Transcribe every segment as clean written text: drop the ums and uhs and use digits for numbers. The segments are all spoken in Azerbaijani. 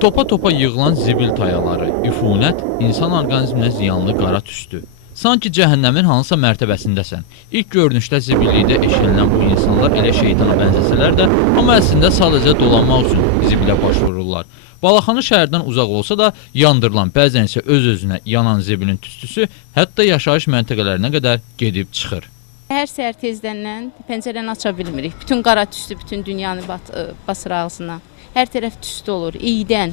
Topa-topa yığılan zibil tayaları, üfunət, insan orqanizminə ziyanlı qara tüstü. Sanki cəhənnəmin hansısa mərtəbəsindəsən. İlk görünüşdə zibillikdə eşidilən bu insanlar elə şeytana bənzəsələr də, amma əslində sadəcə dolanmaq üçün zibilə baş vururlar. Balaxanı şəhərdən uzaq olsa da, yandırılan, bəzən isə öz-özünə yanan zibilin tüstüsü hətta yaşayış məntəqələrinə qədər gedib çıxır. Hər səhər tezdəndən pəncərəni aça bilmirik. Bütün qara tüstü bütün dünyanı basır ağzına. Hər tərəf tüstü olur, iydən.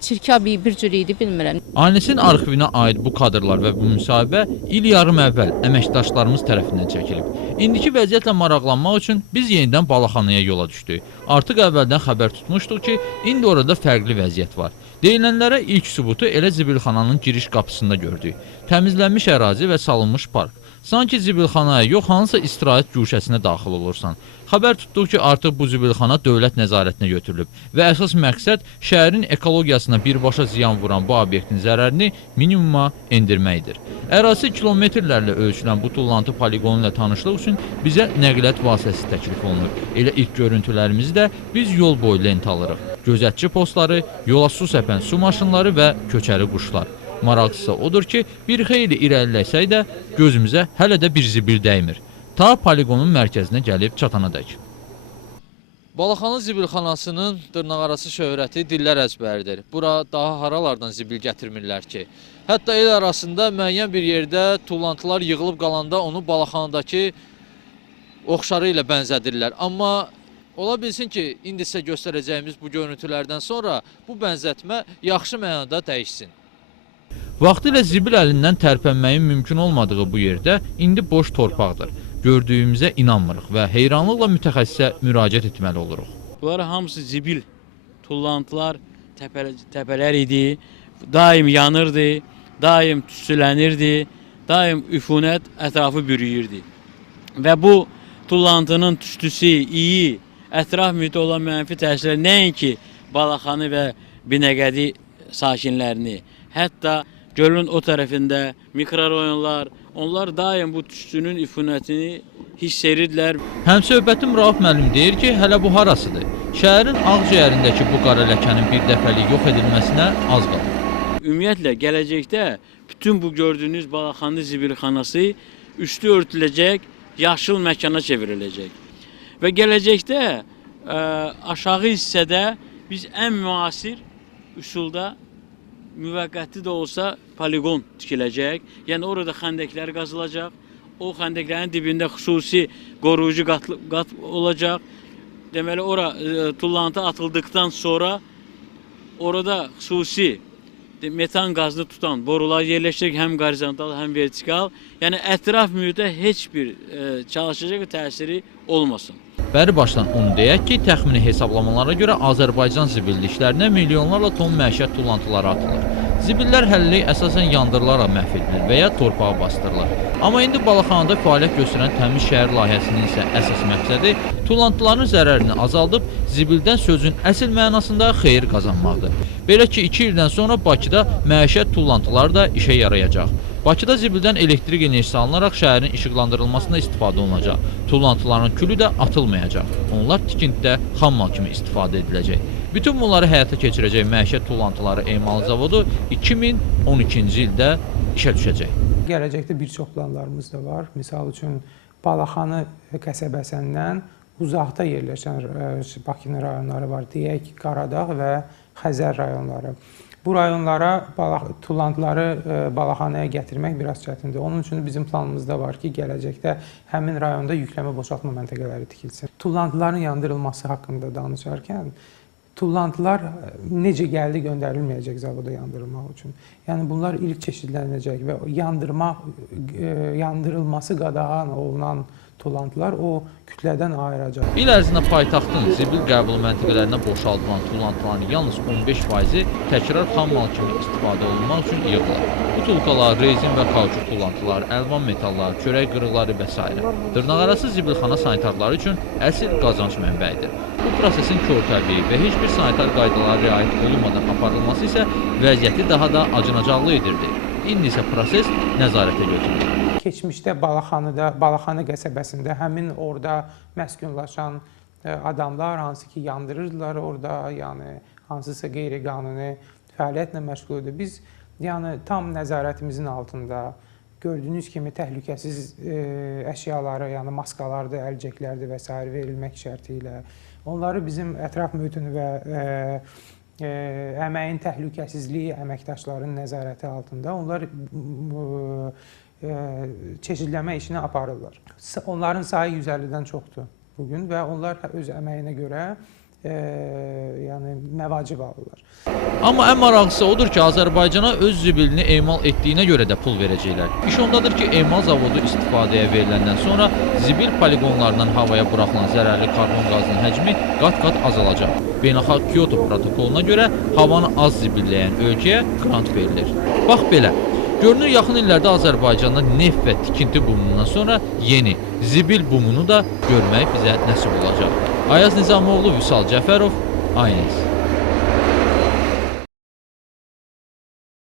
Çirkab bir cür idi, bilmirəm. Ailəsin arxivinə aid bu kadrlar və bu müsahibə il yarım əvvəl əməkdaşlarımız tərəfindən çəkilib. İndiki vəziyyətlə maraqlanmaq üçün biz yenidən Balaxanaya yola düşdük. Artıq əvvəldən xəbər tutmuşduq ki, indi orada fərqli vəziyyət var. Deyilənlərə ilk sübutu elə zibilxananın giriş qapısında gördük. Təmizlənmiş ərazi və salınmış park. Sanki zibilxanaya yox, hansısa istirahət güşəsinə daxil olursan. Xəbər tutduq ki, artıq bu zibilxana dövlət nəzarətinə götürülüb və əsas məqsəd şəhərin ekologiyasına birbaşa ziyan vuran bu obyektin zərərini minimuma endirməkdir. Ərazi kilometrlərlə ölçülən bu tullantı poligonu ilə tanışlıq üçün bizə nəqliyyat vasitəsi təklif olunur. Elə ilk görüntülərimizi də biz yol boyu lent alırıq. Gözətçi postları, yola su səpən su maşınları və köçəri quşlar. Maraqlısı odur ki, bir xeyli irəliləsək də gözümüzə hələ də bir zibil dəymir. Ta poligonun mərkəzinə gəlib çatanadək. Balaxanı zibilxanasının dırnaqarası şöhrəti dillər əzbəridir. Bura daha haralardan zibil gətirmirlər ki. Hətta el arasında müəyyən bir yerdə tullantılar yığılıb qalanda onu Balaxanadakı oxşarı ilə bənzədirlər. Amma ola bilsin ki, indi sizə göstərəcəyimiz bu görüntülərdən sonra bu bənzətmə yaxşı mənada dəyişsin. Vaxtilə zibil əlindən tərpənməyin mümkün olmadığı bu yerdə indi boş torpaqdır. Gördüyümüzə inanmırıq və heyranlıqla mütəxəssisə müraciət etməli oluruq. Bunlar hamısı zibil, tullantılar, təpələr idi, daim yanırdı, daim tüstülənirdi, daim üfunət ətrafı bürüyürdü. Və bu tullantının tüstüsü, iyi, ətraf mühitə olan mənfi təsirlər nəinki Balaxanı və Binəqədi sakinlərini, hətta gölün o tərəfində mikrorayonlar, onlar daim bu tüstünün üfunətini hiss edirdilər. Həmsöhbətim Rauf müəllim deyir ki, hələ bu harasıdır? Şəhərin ağciyərindəki bu qara ləkənin bir dəfəlik yox edilməsinə az qalır. Ümumiyyətlə, gələcəkdə bütün bu gördüyünüz Balaxanı zibilxanası üstü örtüləcək, yaşıl məkana çevriləcək. Və gələcəkdə aşağı hissədə biz ən müasir üsulda müvəqqəti də olsa poligon tikiləcək. Yəni orada xəndəklər qazılacaq. O xəndəklərin dibində xüsusi qoruyucu qat olacaq. Deməli, ora tullantı atıldıqdan sonra orada xüsusi metan qazını tutan borular yerləşəcək, həm horizontal, həm vertikal. Yəni ətraf mühitə heç bir çalışacaq təsiri olmasın. Bəri başdan onu deyək ki, təxmini hesablamalara görə Azərbaycan zibilliklərinə milyonlarla ton məişət tullantıları atılır. Zibillər həllilik əsasən yandırılaraq məhv edilir və ya torpağa bastırılır. Amma indi Balaxanada fəaliyyət göstərən Təmiz Şəhər layihəsinin isə əsas məqsədi tullantıların zərərini azaldıb zibildən sözün əsl mənasında xeyir qazanmaqdır. Belə ki, 2 ildən sonra Bakıda məişət tullantıları da işə yarayacaq. Bakıda zibildən elektrik enerjisi alınaraq şəhərin işıqlandırılmasına istifadə olunacaq. Tullantıların külü də atılmayacaq. Onlar tikintidə xammal kimi istifadə ediləcək. Bütün bunları həyata keçirəcək məişət tullantıları emalı zavodu 2012-ci ildə işə düşəcək. Gələcəkdə bir çox planlarımız da var. Misal üçün, Balaxanı qəsəbəsindən uzaqda yerləşən Bakının rayonları var. Deyək, Qaradağ və Xəzər rayonları. Bu rayonlara tullantıları Balaxanaya gətirmək biraz çətindir. Onun üçün bizim planımızda var ki, gələcəkdə həmin rayonda yükleme boşaltma məntəqələri tikilsin. Tullantıların yandırılması haqqında danışarkən, tullantılar necə gəldi göndərilməyəcək zavoda yandırılmaq üçün. Yəni bunlar ilk çeşidlənəcək və yandırılması qadağan olunan tullantılar o kütlədən ayıracaq. İl ərzində paytaxtın zibil qəbul məntəqələrinə boşaldılan tullantıların yalnız 15%-i təkrar xammal kimi istifadə olunmaq üçün yığılır. Bu tulkalar, rezin və kauçuk tullantılar, əlvan metallar, çörək qırıqları və s. Dırnaqarası zibilxana sanitarları üçün əsl qazanc mənbəyidir. Bu prosesin körtəbliyi və heç bir sanitar qaydalara riayət olunmadan aparılması isə vəziyyəti daha da acınacaqlı edirdi. İndi isə proses nəzarətə götürülür. Keçmişdə Balaxanı qəsəbəsində həmin orada məskunlaşan adamlar hansı ki yandırırdılar orada, yəni hansısa qeyri-qanuni fəaliyyətlə məşğul idi. Biz yəni tam nəzarətimizin altında gördüyünüz kimi təhlükəsiz əşyaları, yəni maskalardır, əlcəklərdir və s. verilmək şərti ilə onları bizim ətraf mühitin və əməyin təhlükəsizliyi əməkdaşların nəzarəti altında onlar çeşidləmə işini aparırlar. Onların sayı 150-dən çoxdur bugün və onlar öz əməyinə görə yəni məvacib alırlar. Amma ən maraqlısı odur ki, Azərbaycana öz zibilini emal etdiyinə görə də pul verəcəklər. İş ondadır ki, emal zavodu istifadəyə veriləndən sonra zibil poligonlarından havaya buraxılan zərərli karbon qazının həcmi qat-qat azalacaq. Beynəlxalq Kyoto protokoluna görə havanı az zibilləyən ölkəyə qrant verilir. Bax belə. Görünür, yaxın illərdə Azərbaycanda neft və tikinti bumundan sonra yeni zibil bumunu da görmək bizə nəsib olacaq. Ayaz Nizamoğlu, Vüsal Cəfərov, Aynes.